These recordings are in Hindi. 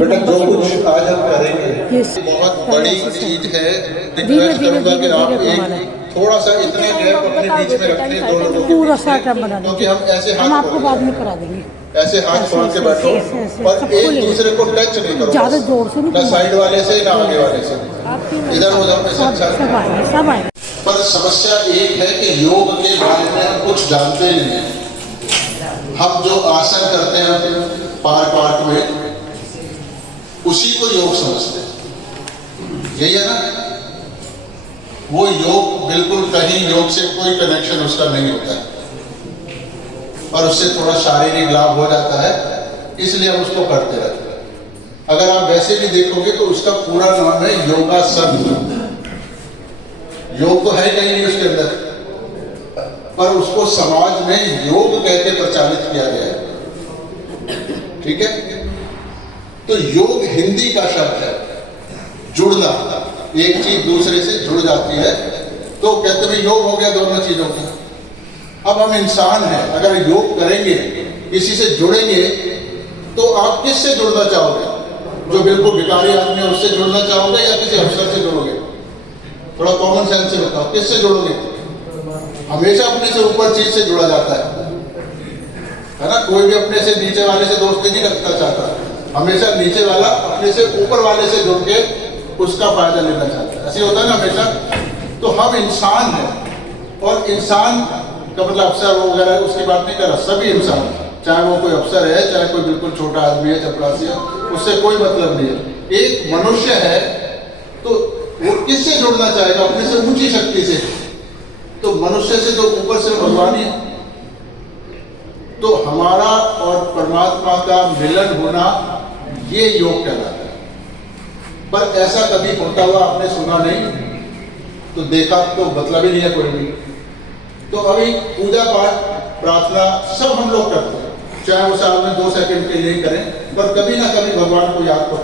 बेटा जो कुछ आज हम करेंगे बहुत बड़ी चीज है। रिक्वेस्ट करूंगा कि आप एक थोड़ा सा इतना गैप अपने बीच में रखने दो लोगों के पूरा बीच साथ में, बना क्योंकि हम ऐसे हम हाथ आपको बाद में करा देंगे। ऐसे हाथ छोड़ के बैठो और एक दूसरे को टच नहीं करो, ज्यादा जोर से नहीं, ना साइड वाले से ना आगे वाले से, इधर उधर में सब आएंगे सब आएंगे। पर समस्या एक है कि योग के बारे में हम कुछ जानते नहीं हैं। हम जो आसन करते हैं पार्क में उसी को योग समझते हैं, यही है ना। वो योग बिल्कुल कहीं योग से कोई कनेक्शन उसका नहीं होता है और उससे थोड़ा शारीरिक लाभ हो जाता है, इसलिए हम उसको करते रहते हैं। अगर आप वैसे भी देखोगे तो उसका पूरा नाम है योगासन। योग तो है कहीं नहीं उसके अंदर, पर उसको समाज में योग कह के प्रचारित किया गया है। ठीक है, तो योग हिंदी का शब्द है जुड़ना, एक चीज दूसरे से जुड़ जाती है तो कहते हैं योग हो गया दोनों चीजों का। अब हम इंसान हैं, अगर योग करेंगे किसी से जुड़ेंगे तो आप किससे जुड़ना चाहोगे? जो बिल्कुल भिखारी आदमी है उससे जुड़ना चाहोगे या किसी अफसर से जुड़ोगे? थोड़ा कॉमन सेंस से बताओ, किससे जुड़ोगे? हमेशा अपने से ऊपर चीज से जुड़ा जाता है ना। कोई भी अपने से नीचे वाले से दोस्ती नहीं रखना चाहता, हमेशा नीचे वाला अपने से ऊपर वाले से जुड़ के उसका फायदा लेना चाहता है, ऐसे होता है ना हमेशा। तो हम इंसान हैं और इंसान का मतलब अफसर वगैरह उसकी बात नहीं कर रहा, सभी इंसान, चाहे वो कोई अफसर है चाहे कोई बिल्कुल छोटा आदमी है चपरासी है, उससे कोई मतलब नहीं है। एक मनुष्य है तो वो किससे जुड़ना चाहेगा? अपने से ऊंची शक्ति से। तो मनुष्य से तो ऊपर से भगवान ही है। तो हमारा और परमात्मा का मिलन होना ये योग कहलाता है। पर ऐसा कभी होता हुआ आपने सुना नहीं, तो देखा तो मतलब ही नहीं है कोई भी। तो अभी पूजा पाठ प्रार्थना सब हम लोग करते हैं, चाहे वो साल में 2 सेकंड के लिए करें, पर कभी ना कभी भगवान को याद तो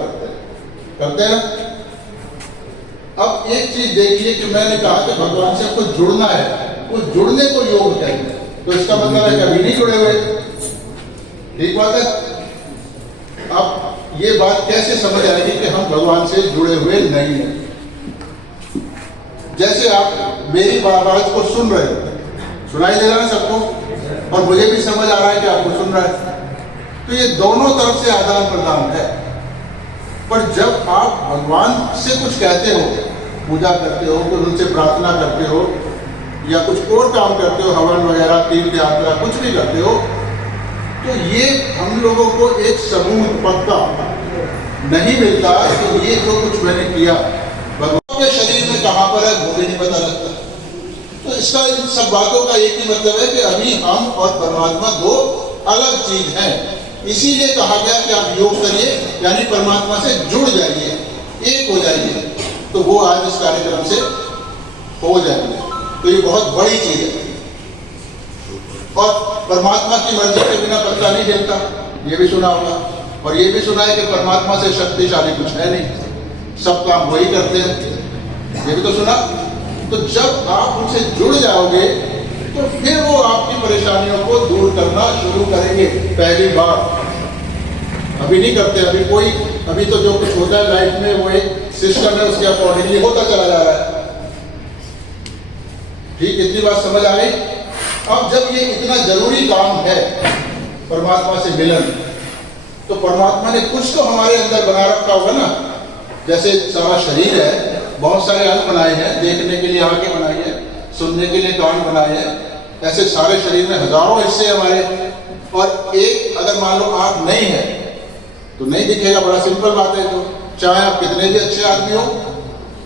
करते हैं। अब एक चीज देखिए कि मैंने कहा कि भगवान से कुछ जुड़ना है, कुछ जुड़ने को योग कहते हैं, तो इसका मतलब है कभी नहीं जुड़े हुए। ठीक बात है। अब ये बात कैसे समझ आएगी कि हम भगवान से जुड़े हुए नहीं हैं? जैसे आप मेरी आवाज को सुन रहे हो, सुनाई दे रहा है सबको, और मुझे भी समझ आ रहा है कि आपको सुन रहा है, तो ये दोनों तरफ से आदान प्रदान है। पर जब आप भगवान से कुछ कहते हो, पूजा करते हो, कुछ उनसे प्रार्थना करते हो या कुछ और काम करते हो, हवन वगैरह तीर्थ यात्रा कुछ भी करते हो, तो ये हम लोगों को एक सबूत पक्का नहीं मिलता कि ये जो कुछ मैंने किया भगवान के शरीर में कहाँ पर है वो भी नहीं पता लगता। तो इसका इन सब बातों का एक ही मतलब है कि अभी हम और परमात्मा दो अलग चीज हैं। इसीलिए कहा गया कि आप योग करिए, यानी परमात्मा से जुड़ जाइए, एक हो जाइए, तो वो आज इस कार्यक्रम से हो जाएंगे। तो ये बहुत बड़ी चीज है और परमात्मा की मर्जी के बिना पत्ता नहीं हिलता, ये भी सुना होगा। और ये भी सुना है कि परमात्मा से शक्तिशाली कुछ है नहीं, सब काम वही करते हैं, ये भी तो सुना। तो जब आप उनसे जुड़ जाओगे तो फिर वो आपकी परेशानियों को दूर करना शुरू करेंगे। पहली बार अभी नहीं करते, अभी तो जो कुछ होता है लाइफ में वो एक सिस्टम है, उसके अकॉर्डिंगली होता चला जा रहा है। ठीक, इतनी बात समझ आ गई। अब जब ये इतना जरूरी काम है परमात्मा से मिलन, तो परमात्मा ने कुछ तो हमारे अंदर बना रखा होगा ना। जैसे सारा शरीर है, बहुत सारे अंग बनाए हैं, देखने के लिए आंखें बनाई है, सुनने के लिए कान बनाए हैं, ऐसे सारे शरीर में हजारों हिस्से हमारे। और एक अगर मान लो आंख नहीं है तो नहीं दिखेगा, बड़ा सिंपल बात है। तो चाहे आप कितने भी अच्छे आदमी हो,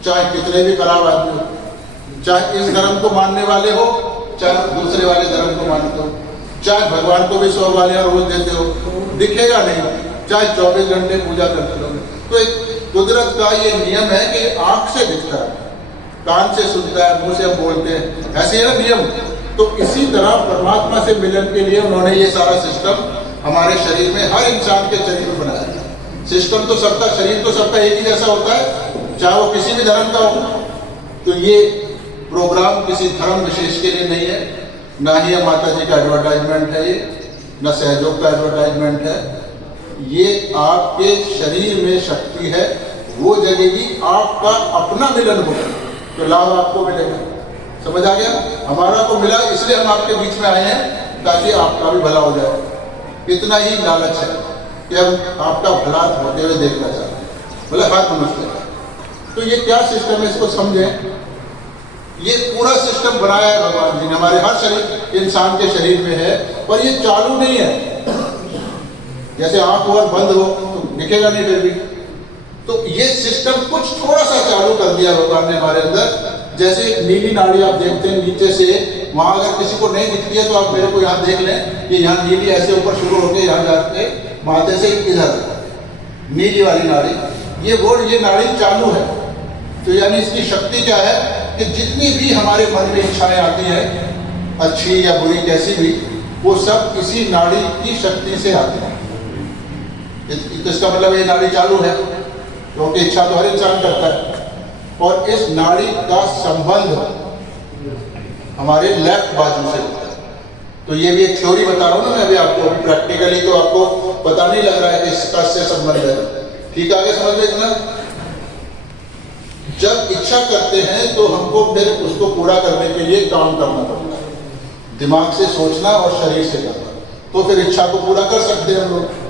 चाहे कितने भी खराब आदमी हो, चाहे इस धर्म को मानने वाले हो, चाहे दूसरे वाले धर्म को मानते हो, चाहे भगवान को भी 100 वाले रोज देते हो, दिखेगा नहीं। चाहे 24 घंटे पूजा करते हो, तो एक कुदरत का ये नियम है कि आंख से दिखता है, कान से सुनता है, मुंह से हम बोलते हैं, ऐसे है ना नियम। तो इसी तरह परमात्मा से मिलन के लिए उन्होंने ये सारा सिस्टम हमारे शरीर में, हर इंसान के शरीर में बनाया। सिस्टम तो सबका, शरीर तो सबका एक ही जैसा होता है, चाहे वो किसी भी धर्म का हो। तो ये प्रोग्राम किसी धर्म विशेष के लिए नहीं है, ना ही माता जी का एडवर्टाइजमेंट है ये, न सहयोग का एडवर्टाइजमेंट है, ये आपके शरीर में शक्ति है, वो जगेगी, आपका अपना मिलन होगा तो लाभ आपको मिलेगा। समझ आ गया? हमारा को मिला इसलिए हम आपके बीच में आए हैं ताकि आपका भी भला हो जाए। इतना ही लालच है कि हम आपका भला होते हुए देखना चाहते हैं, मतलब हर मनुष्य का। तो ये क्या सिस्टम है, इसको समझें। ये पूरा सिस्टम बनाया है भगवान जी ने, हमारे हर शरीर इंसान के शरीर में है, और ये चालू नहीं है। जैसे आंख और बंद हो तो दिखेगा नहीं फिर भी, तो ये सिस्टम कुछ थोड़ा सा चालू कर दिया भगवान ने हमारे अंदर। जैसे नीली नाड़ी आप देखते हैं नीचे से, वहां अगर किसी को नहीं दिखती है तो आप मेरे को यहाँ देख लें कि यहाँ नीली ऐसे ऊपर शुरू होकर यहाँ जाके माथे से इधर नीली वाली नाड़ी, ये नाड़ी चालू है। तो यानी इसकी शक्ति क्या है कि जितनी भी हमारे मन में इच्छाएं आती हैं, अच्छी या बुरी कैसी भी, वो सब इसी नाड़ी की शक्ति से आती है। तो इसका मतलब ये नाड़ी चालू है, क्योंकि इच्छा तो हर इंसान करता है। और इस नाड़ी का संबंध हमारे लेफ्ट बाजू से होता है। तो ये भी एक थ्योरी बता रहा हूँ ना मैं अभी आपको, प्रैक्टिकली तो आपको पता नहीं लग रहा है कि इसका से संबंध है। ठीक आगे समझ में इतना? जब इच्छा करते हैं तो हमको फिर उसको पूरा करने के लिए काम करना पड़ता है, दिमाग से सोचना और शरीर से करना, तो फिर इच्छा को पूरा कर सकते हैं हम लोग।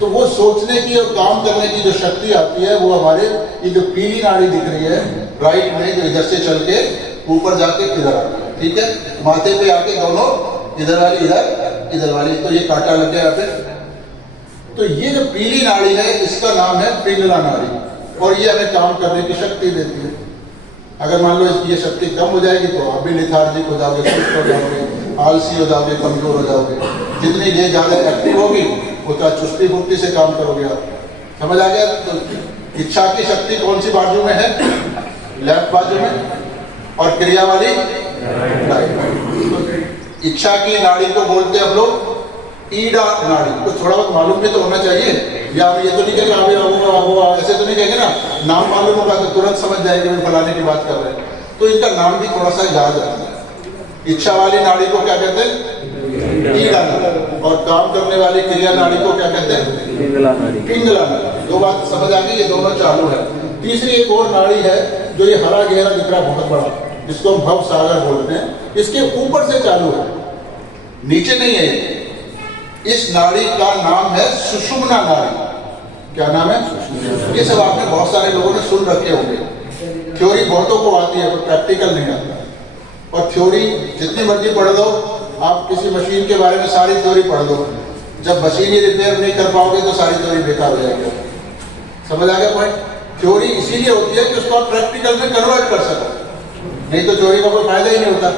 तो वो सोचने की और काम करने की जो शक्ति आती है, वो हमारे ये जो पीली नाड़ी दिख रही है राइट में, जो इधर से चल के ऊपर जाके इधर आती है, ठीक है, माथे पे आके दोनों, इधर वाली इधर, इधर वाली, तो ये कांटा लग गया फिर। तो ये जो पीली नाड़ी है इसका नाम है पिंगला नाड़ी, और ये हमें काम करने की शक्ति देती है। अगर मान लो ये शक्ति कम हो जाएगी तो आप भी लेथार्जिक हो जाओगे, सुस्त हो जाओगे, आलसी हो जाओगे, कमजोर हो जाओगे। जितनी ये ज़्यादा एक्टिव होगी उतना चुस्ती फुर्ती से काम करोगे आप। समझ आ गया? तो इच्छा की शक्ति कौन सी बाजू में है? लेफ्ट बाजू में, और क्रिया वाली राइट। तो इच्छा की नाड़ी को बोलते हैं हम लोग ईड़ा नाड़ी। तो थोड़ा बहुत मालूम भी तो होना चाहिए, या ये तो नहीं कहेंगे ऐसे तो नहीं कहेंगे ना, नाम मालूम होगा तो तुरंत समझ जाएंगे हम फलाने की बात कर रहे हैं। तो इनका नाम भी थोड़ा सा याद रखना है। इच्छा वाली नाड़ी को क्या कहते हैं? ईड़ा नाड़ी। और काम करने वाली क्रिया नाड़ी को क्या कहते हैं? पिंगला नाड़ी। दो बात समझ आ गई, ये दोनों चालू है। तीसरी एक और नाड़ी है जो ये हरा गहरा दिख रहा है बहुत बड़ा, जिसको हम भव सागर बोलते हैं, इसके ऊपर से चालू है, नीचे नहीं है। इस नाड़ी का नाम है सुषुम्ना नाड़ी। क्या नाम है? ये सब आपने बहुत सारे लोगों ने सुन रखे होंगे। थ्योरी बहुतों को आती है, पर प्रैक्टिकल नहीं आता। और थ्योरी जितनी मर्जी पढ़ लो, आप किसी मशीन के बारे में सारी थ्योरी पढ़ लो, जब मशीन ही रिपेयर नहीं कर पाओगे तो सारी थ्योरी बेकार हो जाएगी। समझ आ गया पॉइंट? थ्योरी इसीलिए होती है कि उसको आप प्रैक्टिकल में कन्वर्ट कर सको, नहीं तो थ्योरी का कोई फायदा ही नहीं होता।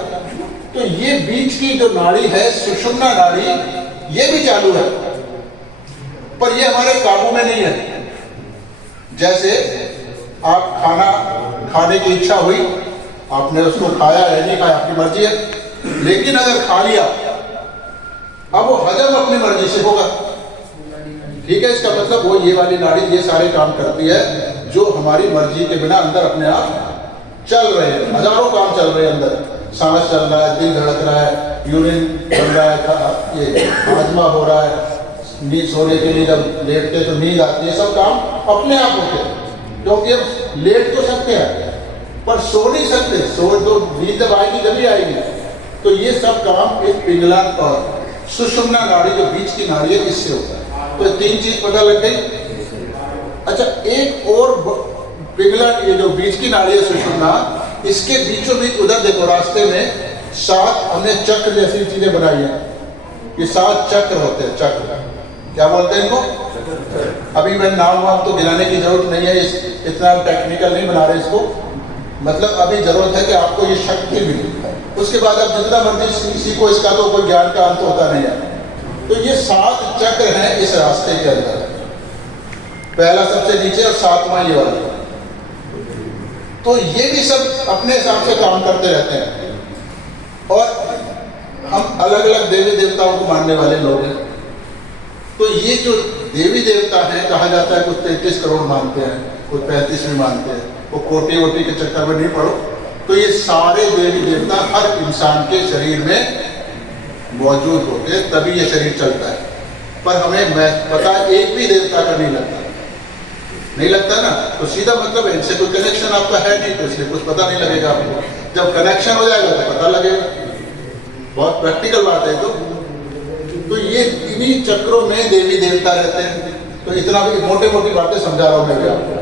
तो ये बीच की जो नाड़ी है सुषुम्ना नाड़ी, ये भी चालू है, पर ये हमारे काबू में नहीं है। जैसे आप खाना खाने की इच्छा हुई, आपने उसको खाया या नहीं खाया आपकी मर्जी है, लेकिन अगर खा लिया अब वो हजम अपनी मर्जी से होगा। ठीक है, इसका मतलब वो ये वाली नाड़ी ये सारे काम करती है जो हमारी मर्जी के बिना अंदर अपने आप चल रहे हैं। हजारों काम चल रहे हैं अंदर, सांस चल रहा है, दिल धड़क रहा है, यूरिन बन रहा है, ये हाजमा हो रहा है, नींद सोने के लिए जब लेटते तो नींद आती है, सब काम अपने आप होते हैं। क्योंकि अब लेट तो सकते हैं पर सो नहीं सकते, सो तो नींद जब आएगी तभी आएगी। तो ये सब काम इस पिंगला और सुषुम्ना नाड़ी जो बीच की नाड़ी है इससे होता है। तो तीन चीज पता लग गई। अच्छा, एक और पिंगला, ये जो बीच की नाड़ी है सुषुम्ना, इसके बीचों बीच उधर देखो रास्ते में 7 हमने चक्र जैसी चीजें बनाई हैं। ये 7 चक्र होते हैं। चक्र क्या बोलते हैं इनको? अभी मैं नाम वाम तो गिनाने की जरूरत नहीं है, इतना टेक्निकल नहीं बना रहे इसको। मतलब अभी जरूरत है कि आपको ये शक्ति मिले, उसके बाद आप जितना मर्जी सीखो, इसका तो कोई ज्ञान का अंत होता नहीं है। तो ये 7 चक्र हैं इस रास्ते के अंदर। पहला सबसे नीचे और 7वां ये वाला। तो ये भी सब अपने हिसाब से काम करते रहते हैं। और हम अलग अलग देवी देवताओं को मानने वाले लोग हैं। तो ये जो देवी देवता हैं, कहा जाता है कुछ 33 करोड़ मानते हैं, कुछ 35 भी मानते हैं, वो कोटि वोटी के चक्कर में नहीं पड़ो। तो ये सारे देवी देवता हर इंसान के शरीर में मौजूद होते, तभी ये शरीर चलता है। पर हमें पता एक भी देवता का नहीं लगता, नहीं लगता ना, तो सीधा मतलब है इनसे कोई कनेक्शन आपका है नहीं, तो इसलिए कुछ पता नहीं लगेगा आपको। जब कनेक्शन हो जाएगा तो पता लगेगा। बहुत प्रैक्टिकल बात है। तो ये इन्हीं चक्रों में देवी देवता रहते हैं। तो इतना भी मोटे मोटी बातें समझा रहा हूं मैं भी आपको।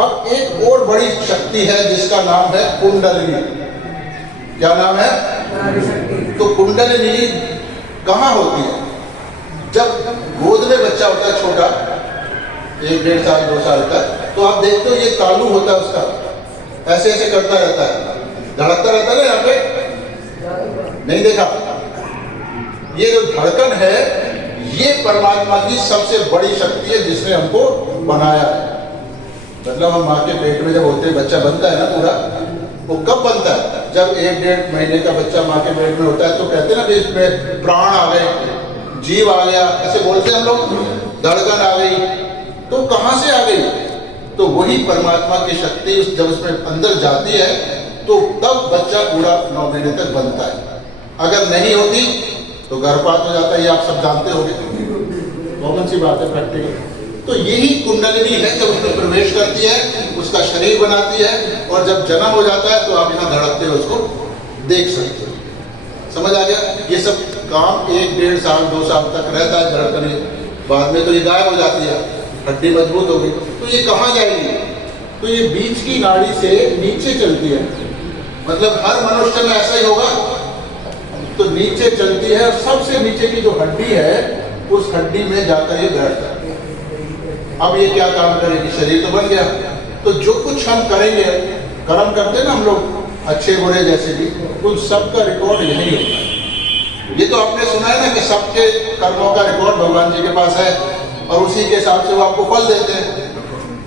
अब एक और बड़ी शक्ति है जिसका नाम है कुंडलिनी। क्या नाम है? तो कुंडलिनी कहाँ होती है? जब गोद में बच्चा होता है छोटा, 1-1.5 साल 2 साल का, तो आप देखते हो ये तालू होता है उसका, ऐसे ऐसे करता रहता है, धड़कता रहता है ना यहाँ पे, नहीं देखा? ये जो धड़कन है ये परमात्मा की सबसे बड़ी शक्ति है जिसने हमको बनाया है। मतलब हम माँ के पेट में जब होते हैं, बच्चा बनता है ना पूरा, वो कब बनता है? जब 1-1.5 महीने का बच्चा माँ के पेट में होता है, तो कहते हैं ना कि इसमें प्राण आ गए, जीव आ गया, ऐसे बोलते हैं हम लोग, धड़कन आ गई। तो कहाँ से आ गई? तो वही परमात्मा की शक्ति जब उसमें अंदर जाती है तो तब बच्चा पूरा 9 महीने तक बनता है। अगर नहीं होती तो गर्भपात हो जाता है, ये आप सब जानते होंगे, कॉमन सी बात है, प्रैक्टिकल। तो यही कुंडलिनी है, जब उसमें प्रवेश करती है उसका शरीर बनाती है, और जब जन्म हो जाता है तो आप यहाँ धड़कते हुए उसको देख सकते हो। समझ आ गया? ये सब काम 1-1.5 साल 2 साल तक रहता है धड़कने, बाद में तो ये गायब हो जाती है, हड्डी मजबूत हो गई। तो ये कहाँ जाएगी? तो ये बीच की नाड़ी से नीचे चलती है। मतलब हर मनुष्य में ऐसा ही होगा, तो नीचे चलती है, और सबसे नीचे की जो हड्डी है उस हड्डी में जाकर ये बैठता है। अब ये क्या काम करेगी? शरीर तो बन गया। तो जो कुछ हम करेंगे, कर्म करते हैं ना हम लोग, अच्छे बुरे जैसे भी, उन सब का रिकॉर्ड यही होता है। ये तो आपने सुना है ना कि सबके कर्मों का रिकॉर्ड भगवान जी के पास है, और उसी के हिसाब से वो आपको फल देते हैं।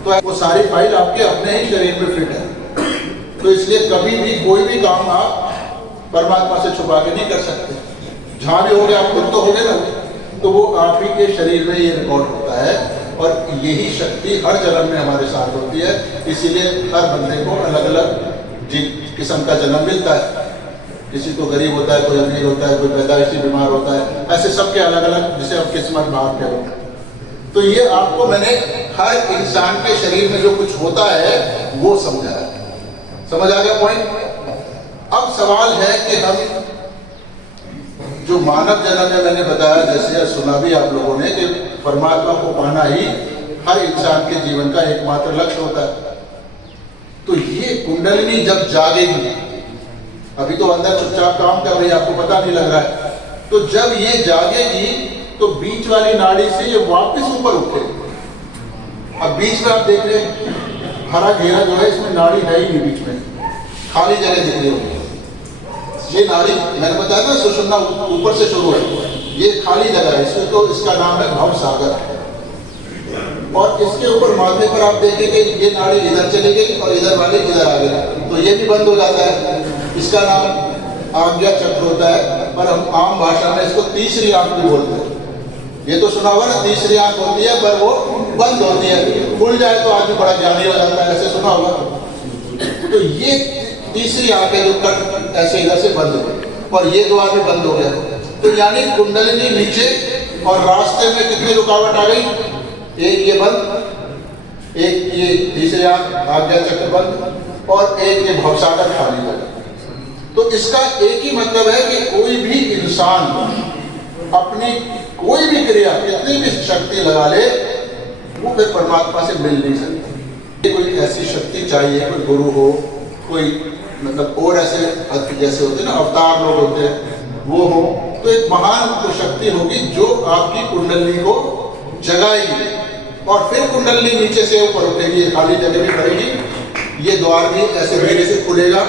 तो वो सारी फाइल आपके अपने ही शरीर में फिट है। तो इसलिए कभी भी कोई भी काम आप परमात्मा से छुपा के नहीं कर सकते। जहाँ भी हो गया आप खुद तो हो गए ना, तो वो आप ही के शरीर में ये रिकॉर्ड होता है, और यही शक्ति हर जन्म में हमारे साथ होती है। इसीलिए हर बंदे को अलग अलग किस्म का जन्म मिलता है। किसी को गरीब होता है, कोई अमीर होता है, कोई पैदाइशी बीमार होता है, ऐसे सबके अलग अलग, जिसे आप किस्मत भाग के हो। तो ये आपको मैंने हर इंसान के शरीर में जो कुछ होता है वो समझाया। समझ आ गया पॉइंट? अब सवाल है कि हम जो मानव जन्म में मैंने बताया, जैसे सुना भी आप लोगों ने, कि परमात्मा को पाना ही हर इंसान के जीवन का एकमात्र लक्ष्य होता है। तो ये कुंडलिनी जब जागेगी, अभी तो अंदर चुपचाप काम कर रही है, आपको पता नहीं लग रहा है, तो जब ये जागेगी तो बीच वाली नाड़ी से ये वापस ऊपर उठेगी। अब बीच में आप देख रहे हैं हरा घेरा जो है, इसमें नाड़ी है ही नहीं, बीच में खाली जगह दिख रही होगी। ये नाड़ी मैंने बताया था सुषुम्ना ऊपर से शुरू है, ये खाली जगह है, इसमें तो इसका नाम है भव सागर। और इसके ऊपर माथे पर आप देखेंगे ये नाड़ी इधर चली गई और इधर वाली इधर आ गई, तो ये भी बंद हो जाता है। इसका नाम आज्ञा चक्र होता है, पर हम आम भाषा में इसको तीसरी आंख भी बोलते हैं। ये तो सुना होगा ना, तीसरी आंख होती है पर वो बंद होती है, खुल जाए तो आदमी बड़ा ज्ञानी हो जाता है, ऐसे सुना होगा। तो ये तीसरी आंख है जो कट ऐसे इधर से बंद हो गई, और ये द्वार भी बंद हो गया। तो यानी कुंडलिनी नीचे, और रास्ते में कितनी रुकावट आ गई? एक ये बंद, एक ये तीसरी आंख आज्ञा चक्र बंद, और एक ये भवसागर खाली लगा। तो इसका एक ही मतलब है कि कोई भी इंसान अपनी कोई भी क्रिया, कितनी भी शक्ति लगा ले, वो फिर परमात्मा से मिल नहीं सकती। कोई ऐसी शक्ति चाहिए, कोई गुरु हो, कोई मतलब और ऐसे जैसे होते हैं ना अवतार लोग होते हैं, वो हो, तो एक महान शक्ति होगी जो आपकी कुंडली को जगाएगी, और फिर कुंडली नीचे से ऊपर उठेगी, खाली जगह भी भरेगी, ये द्वार भी ऐसे धीरे से खुलेगा,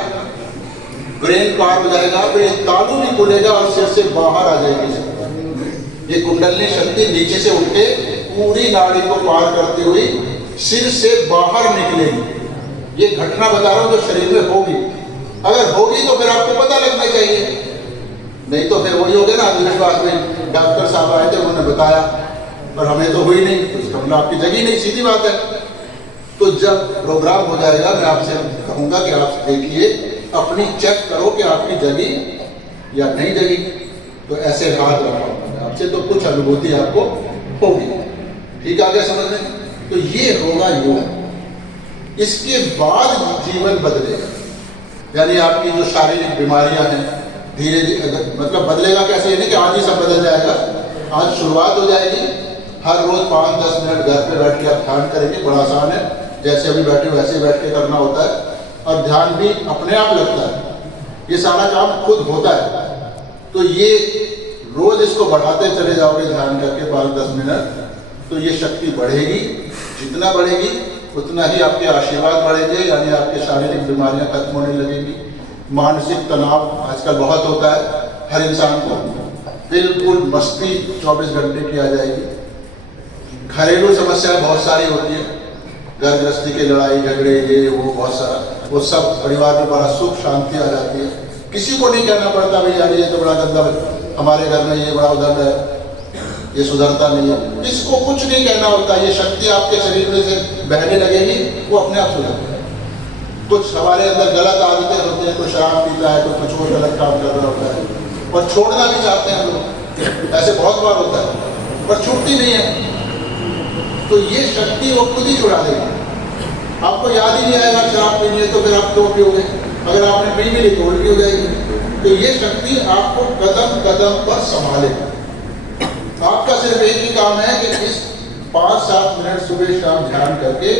ब्रेन पार हो जाएगा, फिर ये तालू भी खुलेगा और सिर से बाहर आ जाएगी। ये कुंडली शक्ति नीचे से उठ के पूरी नाड़ी को पार करती हुई सिर से बाहर निकलेगी। ये घटना बता रहा हूं जो शरीर में होगी। अगर होगी तो फिर आपको पता लगना चाहिए, नहीं तो फिर वही हो गया ना अंधविश्वास में। डॉक्टर साहब आए थे, उन्होंने बताया, पर हमें तो हुई नहीं, तो इसका मतलब आपकी जगी नहीं, सीधी बात है। तो जब प्रोग्राम हो जाएगा, मैं आपसे कहूंगा कि आप देखिए, अपनी चेक करो कि आपकी जगी या नहीं जगी। तो ऐसे हाथ रखो, आपसे तो कुछ अनुभूति आपको होगी। ठीक आ गया समझ में? तो ये होगा योग। इसके बाद जीवन बदलेगा, यानी आपकी जो शारीरिक बीमारियां हैं धीरे धीरे, मतलब बदलेगा कैसे, ये नहीं कि आज ही सब बदल जाएगा। आज शुरुआत हो जाएगी। हर रोज 5-10 मिनट घर पे बैठ के आप ध्यान करेंगे, बड़ा आसान है, जैसे अभी बैठे हो वैसे बैठ के करना होता है, और ध्यान भी अपने आप लगता है, ये सारा काम खुद होता है। तो ये रोज इसको बढ़ाते चले जाओगे ध्यान करके 5-10 मिनट, तो ये शक्ति बढ़ेगी। जितना बढ़ेगी उतना ही आपके आशीर्वाद बढ़ेंगे, यानी आपके शारीरिक बीमारियां खत्म होने लगेंगी। मानसिक तनाव आजकल बहुत होता है हर इंसान को, बिल्कुल मस्ती 24 घंटे की आ जाएगी। घरेलू समस्याएं बहुत सारी होती है, घर गृहस्थी के लड़ाई झगड़े ये वो बहुत सारा, वो सब परिवार में बड़ा सुख शांति आ जाती है। किसी को नहीं कहना पड़ता भाई यार ये तो बड़ा गंदा हमारे घर में, ये बड़ा उधर है, ये सुधरता नहीं है, इसको कुछ नहीं कहना होता। ये शक्ति आपके शरीर में से बहने लगेगी, वो अपने आप सुधर। कुछ हमारे अंदर गलत आदतें होती हैं, कोई शराब पीता है, कोई कुछ और गलत काम कर रहा होता है और छोड़ना भी चाहते हैं हम लोग, ऐसे बहुत बार होता है पर छूटती नहीं है। तो ये शक्ति वो खुद ही छुड़ा देगी। आपको याद ही नहीं आएगा शराब पीनी है तो फिर आप क्यों पियोगे, अगर आपने पी भी ली तो उल्टी हो जाएगी। तो ये शक्ति आपको कदम कदम पर संभालेगी। आपका सिर्फ एक ही काम है कि इस 5-7 मिनट सुबह शाम ध्यान करके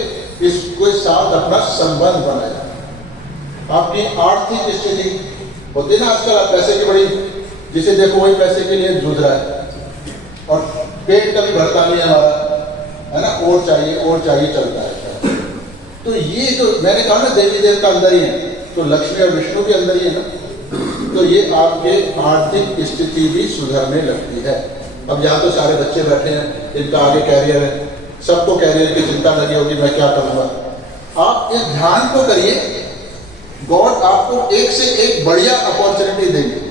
इसके साथ अपना संबंध बनाया। आपकी आर्थिक स्थिति होती है ना आजकल, आप पैसे की बड़ी, जिसे देखो वही पैसे के लिए जूझ रहा है और पेट कभी भरता नहीं है हमारा, है ना, और चाहिए चलता है। तो ये जो मैंने कहा ना देवी देवता अंदर ही है, तो लक्ष्मी और विष्णु के अंदर ही है ना, तो ये आपके आर्थिक स्थिति भी सुधरने लगती है। अब यहाँ तो सारे बच्चे बैठे हैं, इनका आगे कैरियर है, सबको कैरियर की चिंता लगी होगी मैं क्या करूँगा। आप इस ध्यान को करिए, गॉड आपको एक से एक बढ़िया अपॉर्चुनिटी देंगे।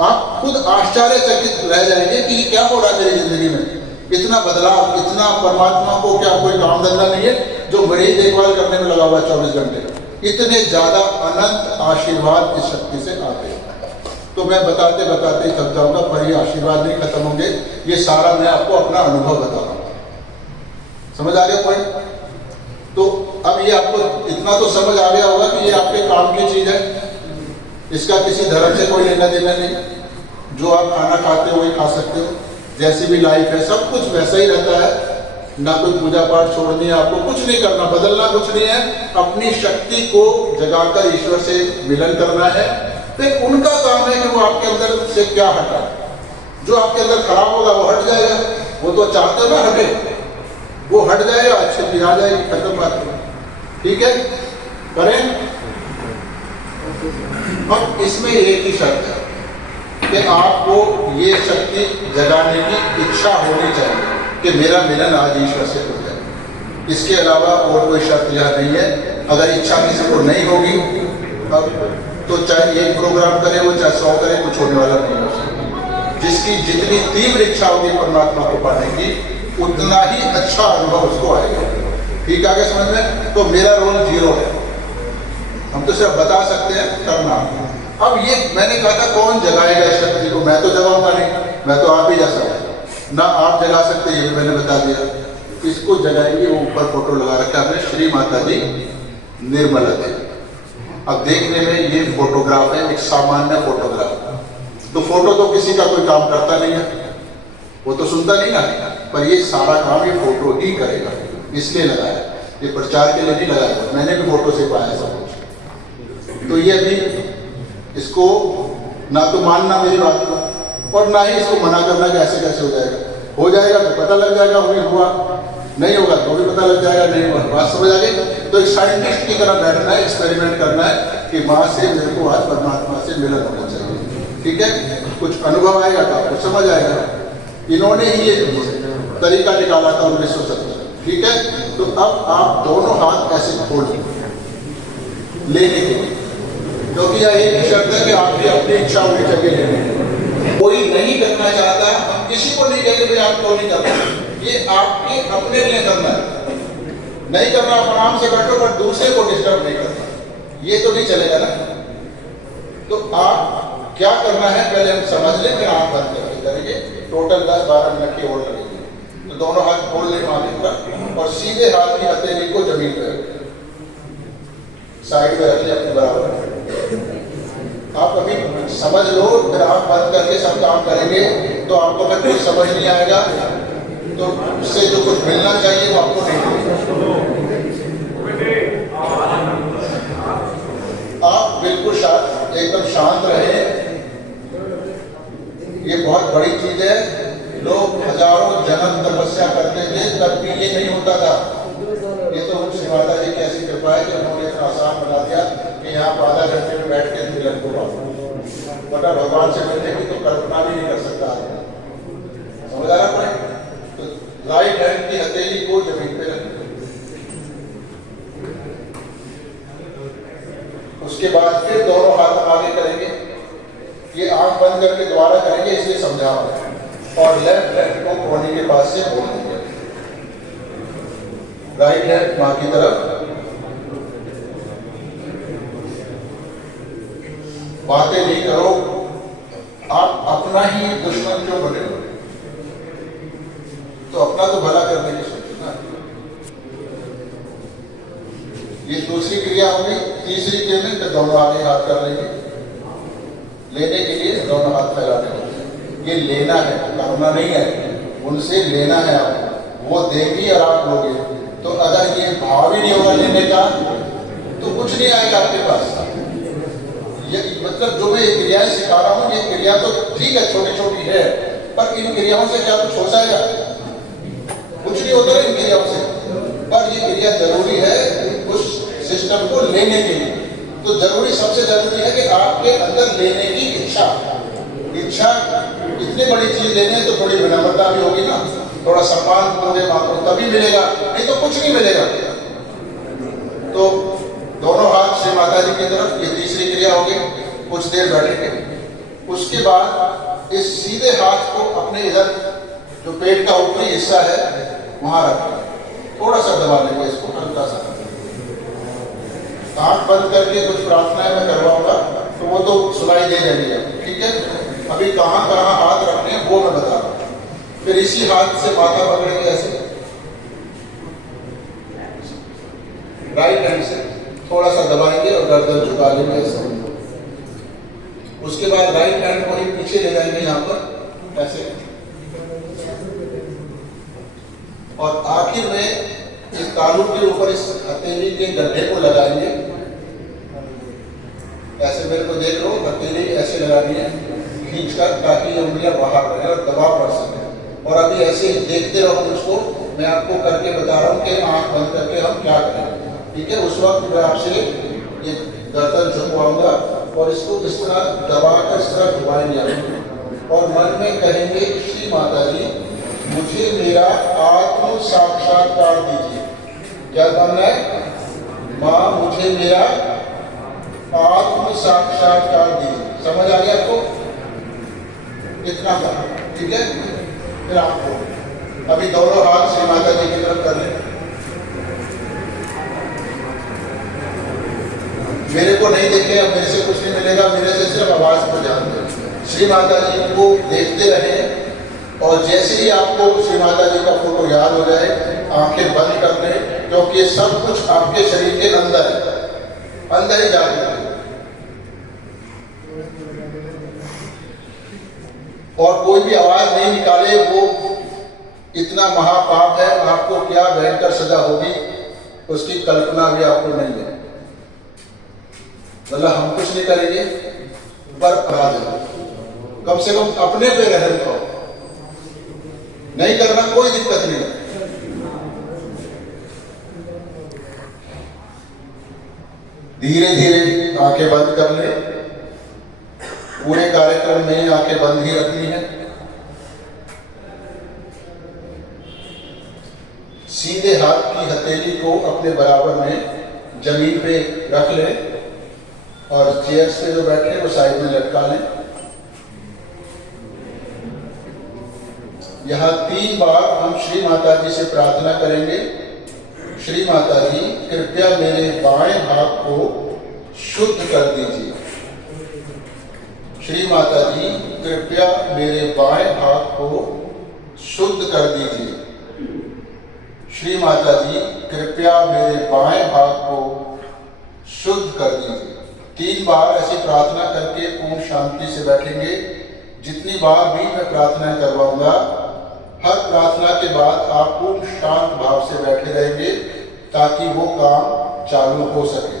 आप खुद आश्चर्यचकित रह जाएंगे कि ये क्या हो रहा है मेरी जिंदगी में, इतना बदलाव, इतना परमात्मा को क्या कोई काम धंधा नहीं है जो मरीज देखभाल करने में लगा हुआ 24 घंटे। इतने ज्यादा अनंत आशीर्वाद इस शक्ति से आते हैं। तो मैं बताते बताते ही थक जाऊंगा, पर ये आशीर्वाद नहीं खत्म होंगे, ये सारा मैं आपको अपना अनुभव बता रहा हूँ। समझ आ गया पॉइंट? तो अब ये आपको इतना तो समझ आ गया होगा कि ये आपके काम की चीज है, इसका किसी धर्म से कोई लेना देना नहीं। जो आप खाना खाते हो वही खा सकते हो, जैसी भी लाइफ है सब कुछ वैसा ही रहता है। ना कोई पूजा पाठ छोड़नी है आपको, कुछ नहीं करना, बदलना कुछ नहीं है, अपनी शक्ति को जगाकर ईश्वर से मिलन करना है। फिर उनका काम है कि वो आपके अंदर से क्या हटा, जो आपके अंदर खराब होगा वो हट जाएगा, वो तो चाहते हो ना हटे, वो हट जाएगा, अच्छे भी आ जाएगी, खत्म बात। ठीक है, करें। अब इसमें एक ही शर्त है कि आपको ये शक्ति जगाने की इच्छा होनी चाहिए कि मेरा मिलन आज ईश्वर से हो जाए। इसके अलावा और कोई शर्त यहाँ नहीं है। अगर इच्छा किसी को नहीं होगी अब तो चाहे एक प्रोग्राम करे वो, चाहे 100 करे, कुछ होने वाला नहीं हो। जिसकी जितनी तीव्र इच्छा होगी परमात्मा को पाने की, उतना ही अच्छा अनुभव उसको आएगा। ठीक है, समझ में? तो मेरा रोल 0 है, हम तो सिर्फ बता सकते हैं, करना। अब ये मैंने कहा था कौन जगाएगा इस शक्ति को, मैं तो जगाऊंगा नहीं, मैं तो आप ही जा सकते ना, आप जगा सकते, ये भी मैंने बता दिया। इसको जगाएंगे, वो ऊपर फोटो लगा रखा है श्री माता जी निर्मला देवी। अब देखने में ये फोटोग्राफ है, एक सामान्य फोटोग्राफ, तो फोटो तो किसी का कोई काम करता नहीं है, वो तो सुनता नहीं ना, पर ये सारा काम ये फोटो ही करेगा, इसलिए लगाया, ये प्रचार के लिए नहीं लगाया, मैंने भी फोटो से पाया सब कुछ। तो ये अभी इसको ना तो मानना मेरी बात को, और ना ही इसको मना करना कि ऐसे कैसे हो जाएगा। हो जाएगा तो पता लग जाएगा, वही हुआ, नहीं होगा तो भी पता लग जाएगा, नहीं हुआ। बात समझ आ गई? तो एक साइंटिस्ट की तरह बैठना है, एक्सपेरिमेंट करना है कि माँ से मेरे को आज परमात्मा से मिलन होना चाहिए। ठीक है, कुछ अनुभव आएगा तो आपको समझ आएगा। इन्होंने ही ये तरीका निकाला था 1970। ठीक है, तो अब आप दोनों हाथ ऐसे खोल लेने के, क्योंकि यह एक ही शर्त है कि आपकी अपनी इच्छा होनी चाहिए लेने। कोई नहीं करना चाहता, हम किसी को नहीं कहेंगे भाई आप क्यों नहीं करना, ये आपके अपने लिए करना है। नहीं करना, आप आराम से बैठो, पर दूसरे को डिस्टर्ब नहीं करना, ये तो नहीं चलेगा ना। तो आप क्या करना है पहले हम समझ लें, फिर आप बंद करके करेंगे। टोटल 10-12 मिनट की और लगेगी। दोनों हाथ खोल लें आगे तरफ और सीधे हाथ की हथेली को जमीन पे रखें, साइड में रखिए अपने बराबर। आप अभी समझ लो, फिर आंख बंद करके सब काम करेंगे तो आपको अगर कोई समझ नहीं आएगा तो उससे जो कुछ मिलना चाहिए वो आपको नहीं मिलेगा। आप बिल्कुल शांत, एकदम शांत रहें। ये बहुत बड़ी चीज है। लोग हजारों जन्म तपस्या करते थे तब भी ये नहीं होता था। ये तो श्री माता जी की ऐसी कृपा है कि उन्होंने इतना आसान बना दिया कि यहाँ पर आधा घंटे में बैठ के तिलक को वरना भगवान से मिलने की तो कल्पना भी नहीं कर सकता आदमी। समझ आ रहा है? तो राइट हैंड की हथेली को जमीन पे रखें। उसके बाद फिर दोनों हाथ हम आगे करेंगे। ये आंख बंद करके दोबारा करेंगे इसलिए समझा रहा हूं। और लेफ्ट हैंड को कोहनी के पास से मोड़ देंगे, राइट हैंड मां की तरफ। बातें नहीं करो, आप अपना ही दुश्मन क्यों बने हो? तो अपना तो भला करने की सोचो ना। ये दूसरी क्रिया होगी। तीसरी क्रिया में तो दोनों आगे हाथ कर लेंगे। लेने के लिए दोनों हाथ फैलाने होते हैं। ये लेना है, करना नहीं है। उनसे लेना है, आप वो देंगी और आप लोगे। तो अगर ये भाव ही नहीं होगा लेने का तो कुछ नहीं आएगा आपके पास। ये मतलब जो मैं ये क्रियाएं सिखा रहा हूँ, ये क्रिया तो ठीक है छोटी छोटी है, पर इन क्रियाओं से क्या कुछ हो जाएगा? कुछ नहीं होता इन क्रियाओं से। पर ये क्रिया जरूरी है उस सिस्टम को लेने के लिए। तो जरूरी, सबसे जरूरी है कि आपके अंदर लेने की इच्छा। इतनी बड़ी चीज लेने है तो थोड़ी विनम्रता भी होगी ना, थोड़ा सम्मान दोगे मां को तभी मिलेगा, नहीं तो कुछ नहीं मिलेगा। तो दोनों हाथ श्री माता जी की तरफ, ये तीसरी क्रिया होगी। कुछ देर बैठेंगे। उसके बाद इस सीधे हाथ को अपने इधर जो पेट का ऊपरी हिस्सा है वहां रखें। थोड़ा सा दबा लेंगे इसको, हल्का सा। आंख बंद करके कुछ प्रार्थनाएं मैं करवाऊंगा तो वो तो सुनाई दे जाएगी, ठीक है? अभी कहाँ कहाँ हाथ रखने हैं वो मैं बता रहा हूँ। फिर इसी हाथ से माथा पकड़ेंगे ऐसे, राइट हैंड से थोड़ा सा दबाएंगे और गर्दन झुका लेंगे ऐसे। उसके बाद राइट हैंड को ही पीछे ले जाएंगे यहाँ पर ऐसे, और आखिर में इस तालू के ऊपर इस हथेली के गड्ढे को लगाएंगे ऐसे। मेरे को देख लो, हथेली ऐसे लगानी है खींचकर, ताकि उंगलियां बाहर रहे और दबाव पड़ सके। और अभी ऐसे ही देखते रहो उसको। मैं आपको करके बता रहा हूँ कि आंख बंद करके हम क्या करें, ठीक है? उस वक्त मैं आपसे ये गर्दन झुकवाऊंगा और इसको इस तरह दबाकर इस तरह घुमाएंगे और मन में कहेंगे, श्री माता जी मुझे मेरा आत्म साक्षात्कार दीजिए। क्या करना है? माँ मुझे मेरा आत्म साक्षात्कार दीजिए। समझ आ गया आपको? इतना था, ठीक है? फिर आपको अभी दोनों हाथ श्री माता जी की तरफ कर लें। मेरे को नहीं देखे, अब मेरे से कुछ नहीं मिलेगा, मेरे से सिर्फ आवाज पर ध्यान दें। श्री माता जी को देखते रहें और जैसे ही आपको श्री माता जी का फोटो याद हो जाए आंखें बंद कर लें, क्योंकि सब कुछ आपके शरीर के अंदर है, अंदर ही जाके। और कोई भी आवाज नहीं निकाले, वो इतना महापाप है। आपको क्या भयंकर सजा होगी उसकी कल्पना भी आपको नहीं है। मतलब हम कुछ नहीं करेंगे पर अपराध है, कम से कम अपने पे रहम करो। नहीं करना कोई दिक्कत नहीं है। धीरे धीरे आंखें बंद कर ले। पूरे कार्यक्रम में आंखें बंद ही रखनी है। सीधे हाथ की हथेली को अपने बराबर में जमीन पे रख लें और चेयर से जो बैठे वो साइड में लटका लें। यहाँ 3 बार हम श्री माता जी से प्रार्थना करेंगे। श्री माता जी कृपया मेरे बाएं हाथ को शुद्ध कर दीजिए। श्री माता जी कृपया मेरे बाएं हाथ को शुद्ध कर दीजिए। श्री माता जी कृपया मेरे बाएं भाग को शुद्ध कर दीजिए। 3 बार ऐसी प्रार्थना करके पूर्ण शांति से बैठेंगे। जितनी बार भी मैं प्रार्थना करवाऊंगा, हर प्रार्थना के बाद आप पूर्ण शांत भाव से बैठे रहेंगे ताकि वो काम चालू हो सके।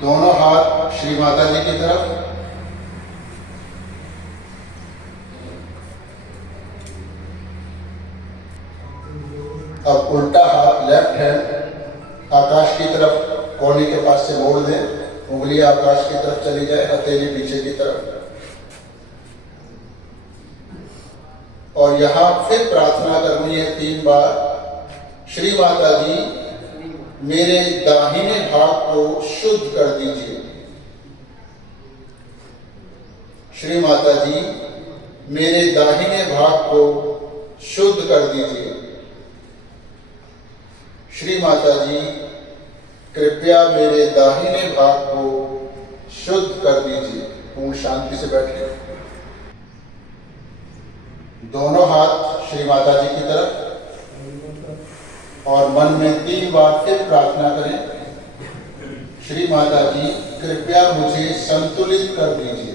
दोनों हाथ श्री माता जी की तरफ। अब उल्टा हाथ लेफ्ट हैंड आकाश की तरफ कोने के पास से मोड़ दें। उंगली आकाश की तरफ चली जाए, हथेली पीछे की तरफ। और यहां फिर प्रार्थना करनी है 3 बार। श्री माता जी मेरे दाहिने भाग को शुद्ध कर दीजिए। श्री माता जी मेरे दाहिने भाग को शुद्ध कर दीजिए। श्री माता जी कृपया मेरे दाहिने भाग को शुद्ध कर दीजिए। पूर्ण शांति से बैठिए। दोनों हाथ श्री माता जी की तरफ और मन में 3 बार फिर प्रार्थना करें। श्री माता जी कृपया मुझे संतुलित कर दीजिए।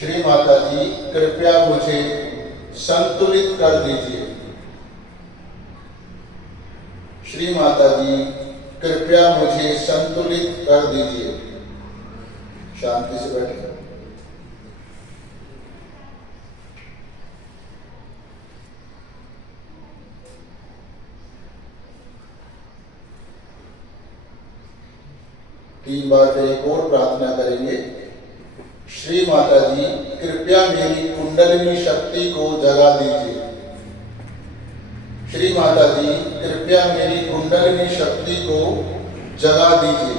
श्री माता जी कृपया मुझे संतुलित कर दीजिए। श्री माता जी कृपया मुझे संतुलित कर दीजिए। शांति से बैठे। तीन बार फिर एक और प्रार्थना करेंगे। श्री माता जी कृपया मेरी कुंडलिनी शक्ति को जगा दीजिए। श्री माता जी कृपया मेरी कुंडलिनी शक्ति को जगा दीजिए।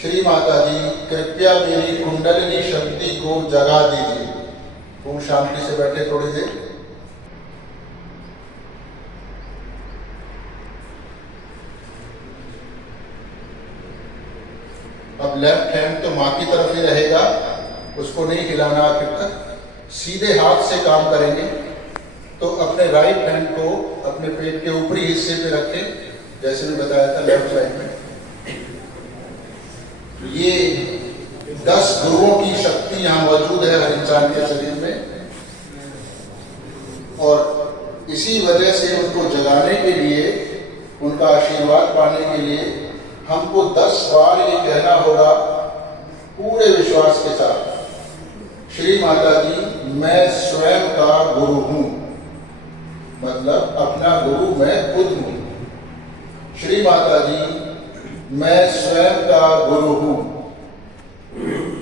श्री माता जी कृपया मेरी कुंडलिनी शक्ति को जगा दीजिए। पूर्ण शांति से बैठे थोड़ी देर। अब लेफ्ट हैंड तो मां की तरफ ही रहेगा, उसको नहीं हिलाना आखिर तक। सीधे हाथ से काम करेंगे। तो अपने राइट हैंड को अपने पेट के ऊपरी हिस्से पे रखें, जैसे मैं बताया था लेफ्ट साइड में। ये 10 गुरुओं की शक्ति यहाँ मौजूद है हर इंसान के शरीर में, और इसी वजह से उनको जगाने के लिए, उनका आशीर्वाद पाने के लिए हमको 10 बार ये कहना होगा पूरे विश्वास के साथ। श्री माता जी मैं स्वयं का गुरु हूं, मतलब अपना गुरु मैं खुद हूं। श्री माता जी मैं स्वयं का गुरु हूं।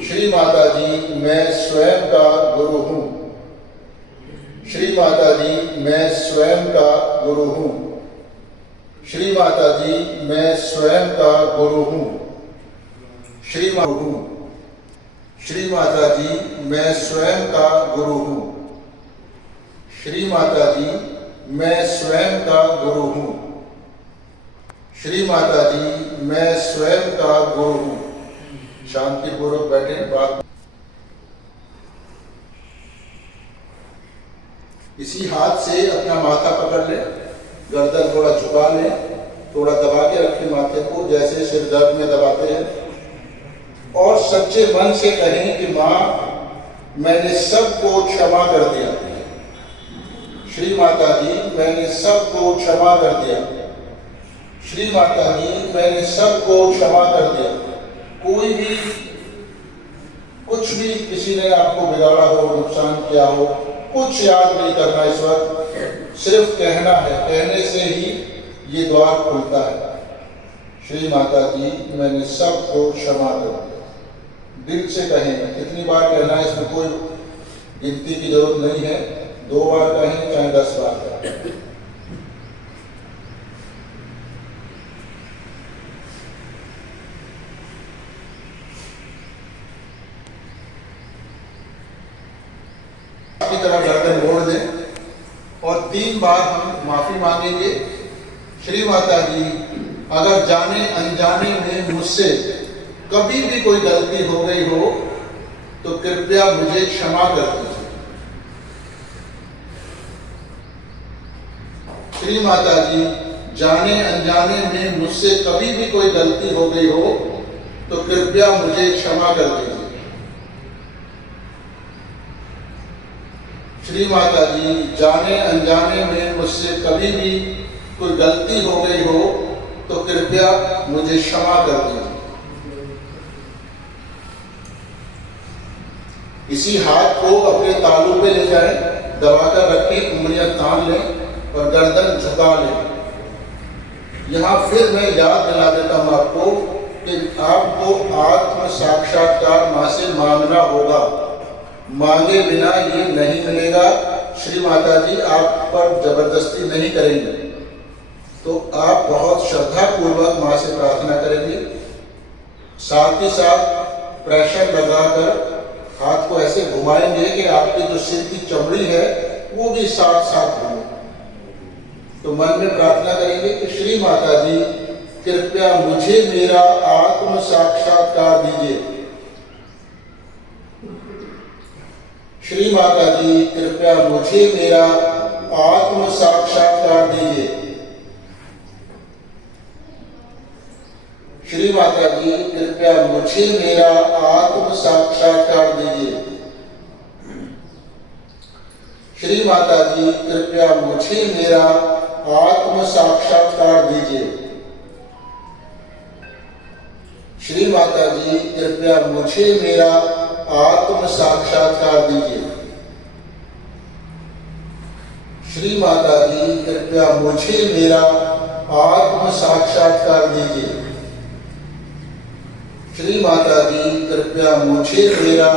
श्री माता जी मैं स्वयं का गुरु हूं। श्री माता जी मैं स्वयं का गुरु हूं। श्री माता जी मैं स्वयं का गुरु हूं। श्री माता जी मैं स्वयं का गुरु हूं। श्री माता जी मैं स्वयं का गुरु हूं। श्री माता जी मैं स्वयं का गुरु हूं। शांति पूर्वक बैठे। बात इसी हाथ से अपना माथा पकड़ ले, गर्दन थोड़ा झुका लें, थोड़ा दबा के रखें माथे को, जैसे सिर दर्द में दबाते हैं, और सच्चे मन से कहें कि माँ मैंने सबको क्षमा कर दिया। श्री माता जी मैंने सबको क्षमा कर दिया। श्री माता जी मैंने सबको क्षमा कर दिया। कोई भी कुछ भी किसी ने आपको बिगाड़ा हो, नुकसान किया हो, कुछ याद नहीं करना इस वक्त, सिर्फ कहना है। कहने से ही ये द्वार खुलता है। श्री माता जी मैंने सबको क्षमा कर दिया। दिल से कहें। कितनी बार कहना है इसमें कोई गिनती की जरूरत नहीं है। 2 बार कहें चाहे 10 बार कहें। तरह गर्दन मोड़ दें और 3 बार हम माफी मांगेंगे। श्री माता जी, अगर जाने अनजाने में मुझसे कभी भी कोई गलती हो गई हो तो कृपया मुझे क्षमा कर दीजिए। श्री माता जी, जाने अनजाने में मुझसे कभी भी कोई गलती हो गई हो तो कृपया मुझे क्षमा कर दीजिए। श्री माता जी, जाने अनजाने में मुझसे कभी भी कोई गलती हो गई हो तो कृपया मुझे क्षमा कर दीजिए। इसी हाथ को अपने तालू पे ले जाएं, दबाकर रखें, उंगलियां तान लें और गर्दन झुका लें। यहाँ फिर मैं याद दिला देता हूँ आपको कि आपको आत्म साक्षात्कार माँ से मांगना होगा। मांगे बिना ये नहीं मिलेगा। श्री माता जी आप पर जबरदस्ती नहीं करेंगे। तो आप बहुत श्रद्धा पूर्वक माँ से प्रार्थना करेंगे। साथ ही साथ प्रेशर लगाकर हाथ को ऐसे घुमाएंगे कि आपके जो सिर की चमड़ी है वो भी साथ साथ घूमे। तो मन में प्रार्थना करेंगे कि श्री माता जी, कृपया मुझे मेरा आत्म साक्षात्कार दीजिए। श्री माता जी, कृपया मुझे मेरा आत्म साक्षात्कार दीजिए। श्री माता जी, कृपया मुझे मेरा आत्म साक्षात्कार दीजिए। श्री माता जी, कृपया मुझे मेरा आत्म साक्षात्कार दीजिए। श्री माता जी, कृपया मुझे मेरा आत्म साक्षात्कार दीजिए। श्री माता जी, कृपया मुझे मेरा आत्म साक्षात्कार दीजिए। श्री माता जी, कृपया मुझे मेरा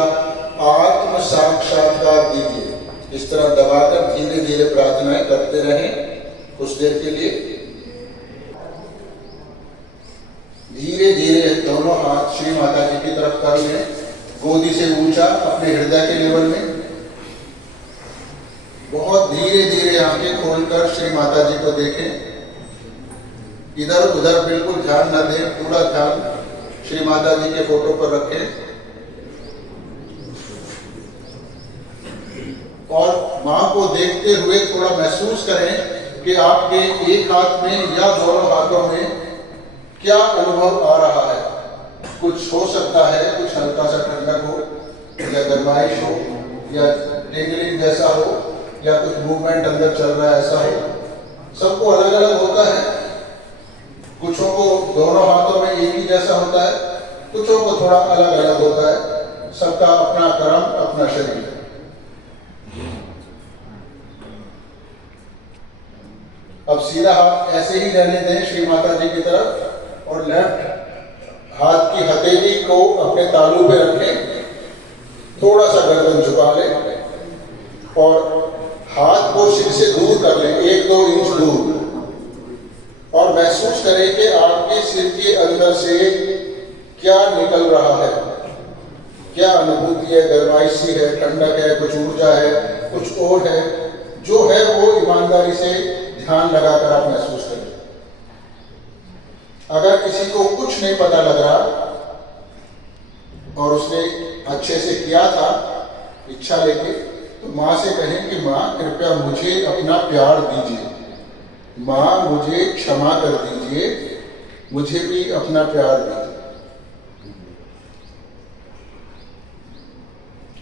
आत्म साक्षात्कार दीजिए। इस तरह दबाकर धीरे धीरे प्रार्थनाएं करते रहें कुछ देर के लिए। धीरे धीरे दोनों हाथ श्री माता जी की तरफ कर लें, गोदी से ऊंचा अपने हृदय के लेवल में। बहुत धीरे धीरे आंखें खोलकर श्री माता जी को देखें। इधर उधर बिल्कुल ध्यान न दें, पूरा ध्यान श्री माता जी के फोटो पर रखें और मां को देखते हुए थोड़ा महसूस करें कि आपके एक हाथ में या दोनों हाथों में क्या अनुभव आ रहा है। कुछ हो सकता है, कुछ हल्का सा ठंडक हो या गर्माइश हो या टिंगलिंग जैसा हो या कुछ मूवमेंट अंदर चल रहा है ऐसा हो। सबको अलग अलग होता है। कुछों को दोनों हाथों में एक ही जैसा होता है, कुछों को थोड़ा अलग अलग होता है। सबका अपना कर्म, अपना शरीर। अब सीधा हाथ ऐसे ही रहने दें श्री माता जी की तरफ और लेफ्ट हाथ की हथेली को अपने तालू पे रखें। थोड़ा सा गर्दन झुका लें और हाथ को सिर से दूर कर लें, 1-2 इंच दूर, और महसूस करें कि आपके सिर के अंदर से क्या निकल रहा है, क्या अनुभूति है, गर्माइश सी है, ठंडक है, कुछ ऊर्जा है, कुछ और है। जो है वो ईमानदारी से ध्यान लगाकर आप महसूस करें। अगर किसी को कुछ नहीं पता लग रहा और उसने अच्छे से किया था इच्छा लेके, तो माँ से कहें कि माँ कृपया मुझे अपना प्यार दीजिए, माँ मुझे क्षमा कर दीजिए, मुझे भी अपना प्यार दीजिए।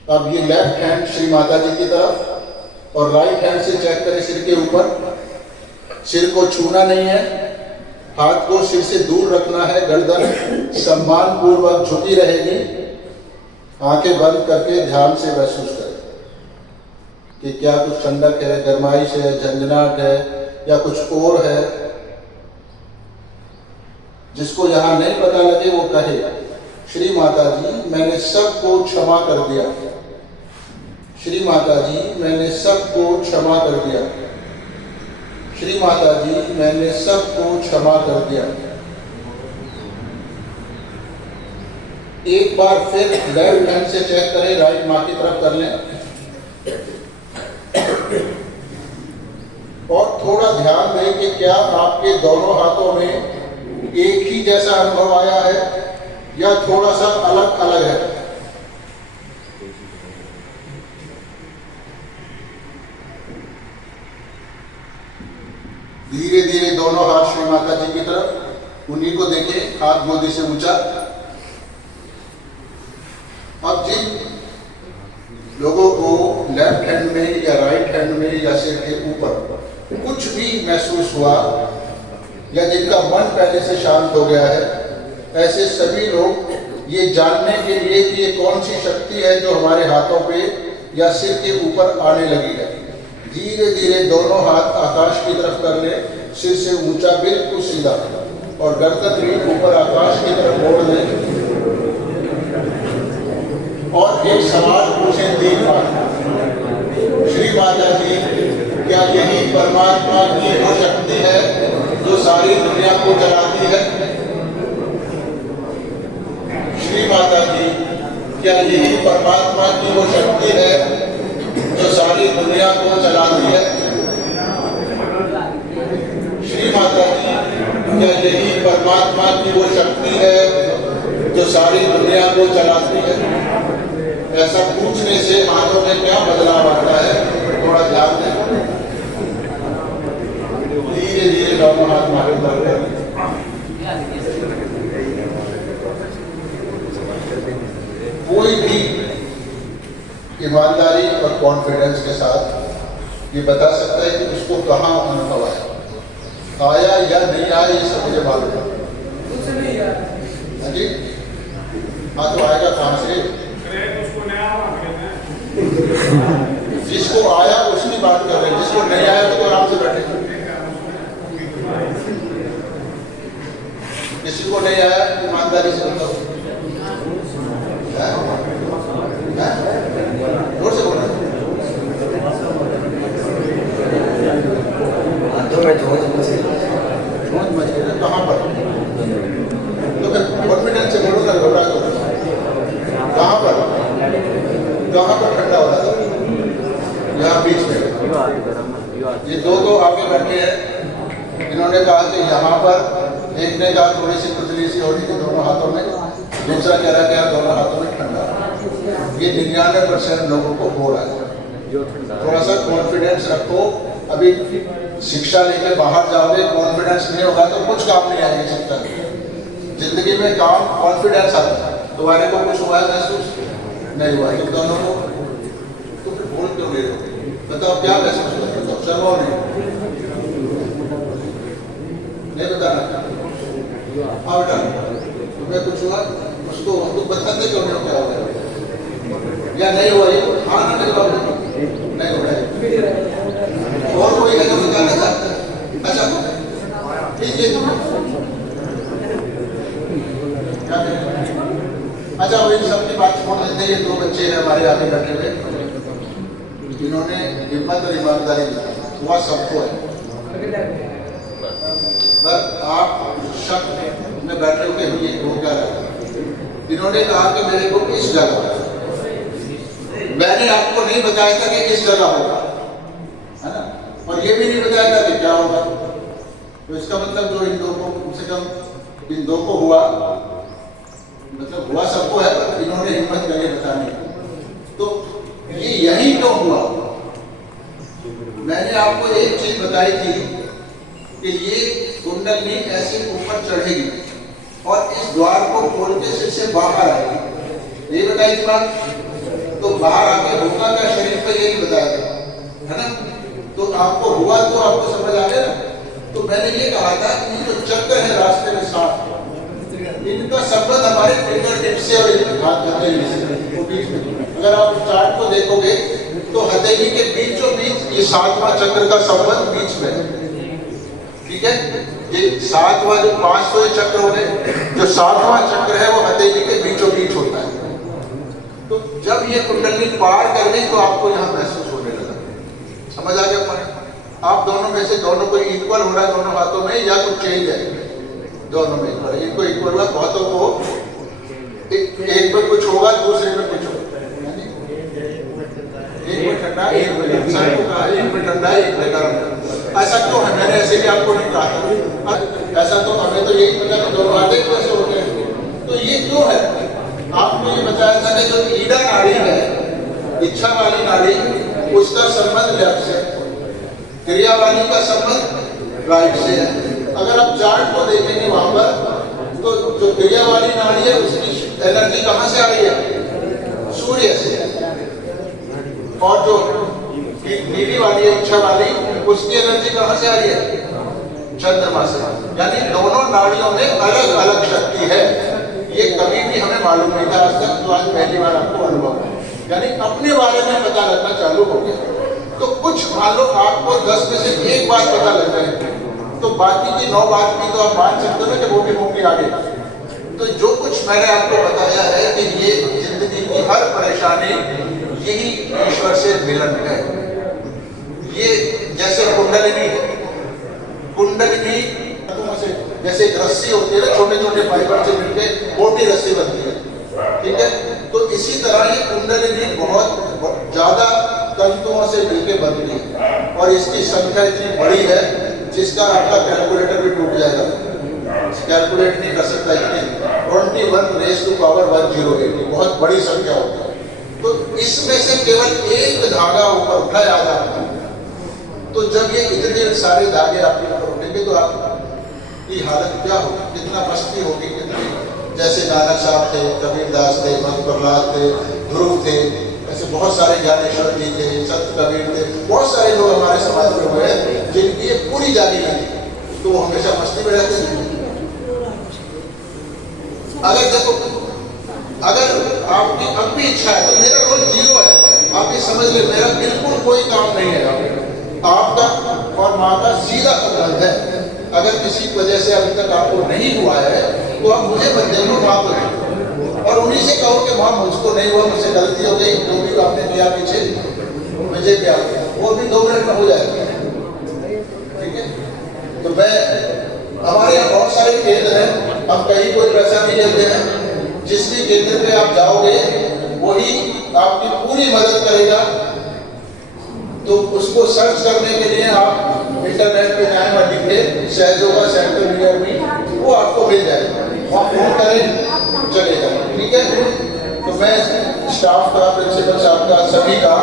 अब ये लेफ्ट हैंड श्री माता जी की तरफ और राइट हैंड से चेक करें सिर के ऊपर। सिर को छूना नहीं है, हाथ को सिर से दूर रखना है, गर्दन सम्मान पूर्वक झुकी रहेगी। आंखें बंद करके ध्यान से महसूस करें कि क्या कुछ ठंडक है, गर्माइश है, झंझनाहट है या कुछ और है। जिसको यहाँ नहीं पता लगे वो कहे, श्री माता जी मैंने सबको क्षमा कर दिया। श्री माता जी मैंने सबको क्षमा कर दिया। श्री माता जी मैंने सबको क्षमा कर दिया। एक बार फिर लेफ्ट हैंड से चेक करें, राइट माँ की तरफ कर लें। और थोड़ा ध्यान दें कि क्या आपके दोनों हाथों में एक ही जैसा अनुभव आया है या थोड़ा सा अलग अलग है। धीरे धीरे दोनों हाथ श्री माता जी की तरफ, उन्हीं को देखें, हाथ गोदी से ऊंचा। अब जिन लोगों को लेफ्ट हैंड में या राइट हैंड में या सिर के ऊपर कुछ भी महसूस हुआ या जिनका मन पहले से शांत हो गया है, ऐसे सभी लोग ये जानने के लिए कि ये कौन सी शक्ति है जो हमारे हाथों पे या सिर के ऊपर आने लगी है, धीरे धीरे दोनों हाथ आकाश की तरफ कर ले, सिर से ऊंचा बिल्कुल सीधा, और गर्दन भी ऊपर आकाश की तरफ मोड़ ले और एक सवाल पूछें तीन बार। श्री माता जी, क्या यही परमात्मा की वो शक्ति है जो सारी दुनिया को चलाती है? श्री माता जी, क्या यही परमात्मा की वो शक्ति है जो सारी दुनिया को चलाती है? श्री माता जी, क्या यही परमात्मा की वो शक्ति है जो सारी दुनिया को चलाती है? ऐसा पूछने से हाथों में क्या बदलाव आता है, थोड़ा ध्यान दें। धीरे धीरे दोनों हाथ मारे ऊपर। कोई भी ईमानदारी और कॉन्फिडेंस के साथ ये बता सकता है कि उसको कहाँ अनुभव आया या नहीं आया, ये सब मुझे मालूम है। हाँ जी, हाँ तो आएगा कहाँ से? जिसको आया उसकी बात कर रहे हैं, जिसको नहीं आया तो आराम से बैठे। किसी को नहीं आया ईमानदारी से बताओ, जोर से बोलो। कहाँ पर? तो फिर कॉन्फिडेंस से बोलो ना, घबरा करो। कहाँ पर? कहाँ पर ठंडा हो रहा था? यहाँ बीच में। ये दो आगे बैठे हैं, इन्होंने कहा कि यहाँ पर, एक ने कहा थोड़ी सी खुजली सी हो रही थी दोनों हाथों में, दूसरा कह रहा है दोनों हाथों में ठंडा। ये 99% लोगों को हो रहा है। थोड़ा सा कॉन्फिडेंस रखो। अभी शिक्षा लेके बाहर जाओगे, कॉन्फिडेंस नहीं होगा तो कुछ काम नहीं आएगी शिक्षा। जिंदगी में काम कॉन्फिडेंस आता है। तुम्हारे को कुछ हुआ है महसूस? नहीं हुआ। तुम दोनों को तो फिर बोल क्यों ले रहे हो? बताओ क्या महसूस हुआ? बताओ, शर्माओ नहीं बताना। हाँ बेटा, तुम्हें कुछ हुआ? उसको बताते क्यों नहीं? क्या हुआ या नहीं हुआ? हाँ ना, नहीं हुआ, नहीं हुआ। और कोई है जो बताना चाहता है? अच्छा ठीक है, क्या करें? अच्छा, वो इन सबकी बात छोड़ देते हैं। ये दो बच्चे हैं हमारे आगे बैठे हुए, जिन्होंने हिम्मत और ईमानदारी दिखाई। हुआ सबको है, पर आप शक में बैठे हुए हुए हो क्या रहा? इन्होंने कहा कि मेरे को इस जगह, मैंने आपको नहीं बताया था कि इस जगह होगा, है ना, और ये भी नहीं बताया था कि क्या होगा। तो इसका मतलब जो इन दो को, कम से कम इन दो को हुआ, मतलब हुआ सबको है, पर इन्होंने हिम्मत करके बताने। तो ये यही क्यों हुआ? मैंने आपको एक चीज बताई थी कि ये कुंडली ऐसे ऊपर चढ़ेगी और इस द्वार को खोल के सिर से बाहर आएगी, ये बताई थी बात। तो बाहर आके होगा क्या शरीर पे, ये नहीं बताया था, है ना। तो आपको हुआ तो आपको समझ आ गया ना। तो मैंने ये कहा था कि जो चक्र है रास्ते में साथ, इनका संबंध हमारे फिंगर टिप से और हाथ हथेली से बीच में। अगर आप चार्ट को देखोगे तो हथेली के बीचों बीच ये 7वां चक्र का संबंध बीच में, ठीक है। ये 7वां, जो 500 चक्र हो गए, जो 7वां चक्र है वो हथेली के बीचों बीच होता है। तो जब ये कुंडली पार कर गई तो आपको यहाँ महसूस होने लगा। समझ आ गया? आप दोनों में से दोनों को इक्वल हो रहा है दोनों हाथों में, या कुछ चेंज है? दोनों में इक्वल है। इनको इक्वल हुआ, बहुतों को एक में कुछ होगा, दूसरे में कुछ होगा। एक में ठंडा, एक में ठंडा, एक में गर्म। ऐसा क्यों है? मैंने ऐसे भी आपको नहीं कहा था। ऐसा तो हमें तो यही पता कि दोनों आधे कैसे होते हैं, तो ये क्यों है? आपको ये बताया था कि जो ईडा नाड़ी है, इच्छा वाली नाड़ी, उसका संबंध लेफ्ट से, क्रिया वाली का संबंध राइट से है। अगर आप चार्ट को देखेंगे वहां पर, तो जो क्रिया वाली नाड़ी है उसकी एनर्जी कहां से आ रही है? सूर्य से। और जो नीली वाली है, इच्छा वाली, उसकी एनर्जी कहां से आ रही है? चंद्रमा से। यानी दोनों नाड़ियों में अलग अलग शक्ति है। ये कभी भी हमें मालूम नहीं था आज तक, तो आज पहली बार आपको अनुभव है। यानी अपने बारे में पता लगना चालू हो गया। तो कुछ मान लो आपको 10 में से एक बात पता लग जाए, तो बाकी की 9 बात की तो आप मान सकते हो ना कि वो भी होंगी आगे। तो जो कुछ मैंने आपको बताया है कि ये जिंदगी की हर परेशानी यही ईश्वर से मिलन है। ये जैसे कुंडलिनी है, कुंडलिनी से जैसे एक रस्सी होती है ना, छोटे छोटे फाइबर से मिलकर मोटी रस्सी बनती है, ठीक है? तो इसी तरह ये कुंडलिनी बहुत ज्यादा तंतुओं से मिलकर बनती है, और इसकी संख्या इतनी बड़ी है जिसका आपका कैलकुलेटर भी टूट जाएगा, कैलकुलेट नहीं कर सकता। इतनी 21 रेज़ टू पावर 108 बहुत बड़ी संख्या होती है। तो इसमें से केवल एक धागा ऊपर उठाया जाता है। तो जब ये इतने सारे धागे आपके ऊपर उठेंगे तो आपकी हालत क्या होगी? कितना मस्ती होगी, कितनी। जैसे नानक साहब थे, कबीरदास थे, भक्त प्रहलाद थे, ध्रुव थे, ऐसे बहुत सारे ज्ञानेश्वर जी थे, संत कबीर थे, बहुत सारे लोग हमारे समाज में हुए हैं जिनकी ये पूरी जागी नहीं थी, तो वो हमेशा मस्ती में रहते थे। अगर देखो, अगर आपकी अब भी इच्छा है तो मेरा रोल 0 है, आप ये समझ ले, मेरा बिल्कुल कोई काम नहीं है। आपका और माँ का सीधा संबंध है। अगर किसी वजह से अभी तक आपको नहीं हुआ है तो आप मुझे मत देखो, माँ को देखो, और उन्हीं से कहो कि माँ मुझको नहीं हुआ, मुझसे गलती हो गई, जो भी आपने किया पीछे मुझे क्या, वो भी 2 मिनट में हो जाएगा, ठीक है? तो मैं, हमारे यहाँ बहुत सारे केंद्र हैं, हम कहीं कोई पैसा नहीं लेते हैं। जिस भी केंद्र पे आप जाओगे वही आपकी पूरी मदद करेगा। तो उसको सर्च करने के लिए आप इंटरनेट पे जाएं और लिखे सहजोगा सेंटर नियर मी, वो आपको मिल जाएगा, आप फोन करें चलेगा, ठीक है? तो मैं स्टाफ का, प्रिंसिपल साहब का, सभी का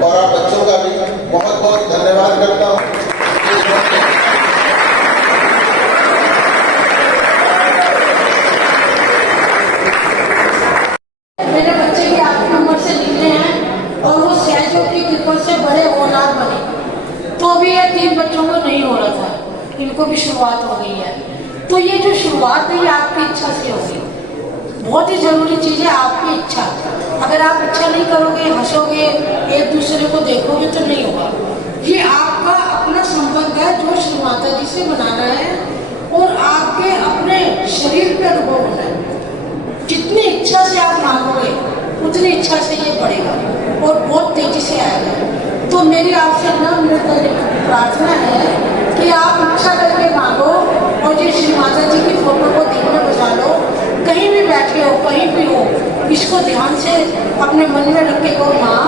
और आप बच्चों का भी बहुत बहुत धन्यवाद करता हूँ। मेरे बच्चे भी आपकी उम्र से निकले हैं और वो सहजों की कृपा से बड़े औलाद बने। तो भी ये 3 बच्चों को नहीं हो रहा था, इनको भी शुरुआत हो गई है। तो ये जो शुरुआत है ये आपकी इच्छा से होगी। बहुत ही जरूरी चीज़ है आपकी इच्छा। अगर आप इच्छा नहीं करोगे, हंसोगे, एक दूसरे को देखोगे तो नहीं होगा। ये आपका अपना संबंध है जो श्री माता जी से बनाना है और आपके अपने शरीर पे अनुभव होना है। जितनी इच्छा से आप मांगोगे उतनी इच्छा से ये बढ़ेगा और बहुत तेजी से आएगा। तो मेरी आपसे नम्र प्रार्थना है कि आप इच्छा करके मांगो और ये श्री माता जी की फोटो को दिल में बजा लो। कहीं भी बैठे हो, कहीं भी हो, इसको ध्यान से अपने मन में रख के कहो, माँ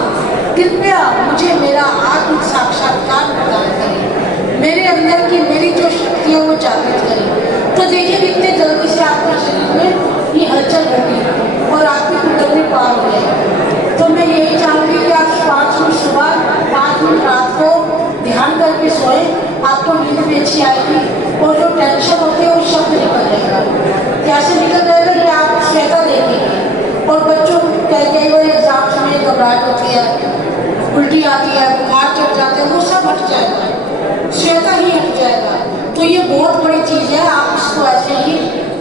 कृपया मुझे मेरा आत्म साक्षात्कार प्रदान करें, मेरे अंदर की मेरी जो शक्ति है वो जागृत करें। तो देखिए कितने जल्दी से आपके शरीर में ये हलचल होगी और आपकी कुंडली पार हो जाएगी। तो मैं यही चाहूँगी कि आप 5 मिनट सुबह, 5 मिनट रात को ध्यान करके सोए, आपको नींद भी अच्छी आएगी और जो टेंशन होती है वो शब्द निकल जाएगा। कैसे निकल जाएगा ये आप श्वेता देखेंगे। और बच्चों कई बार एग्जाम्स में घबराहट होती है, उल्टी आती है, बुखार चढ़ जाते हैं, वो सब हट जाएगा, श्वेता ही हट जाएगा। तो ये बहुत बड़ी चीज़ है, आप इसको ऐसे ही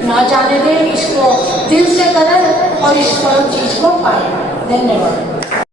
ना जाने दें, इसको दिल से करें और इस परम चीज़ को पाएं। धन्यवाद।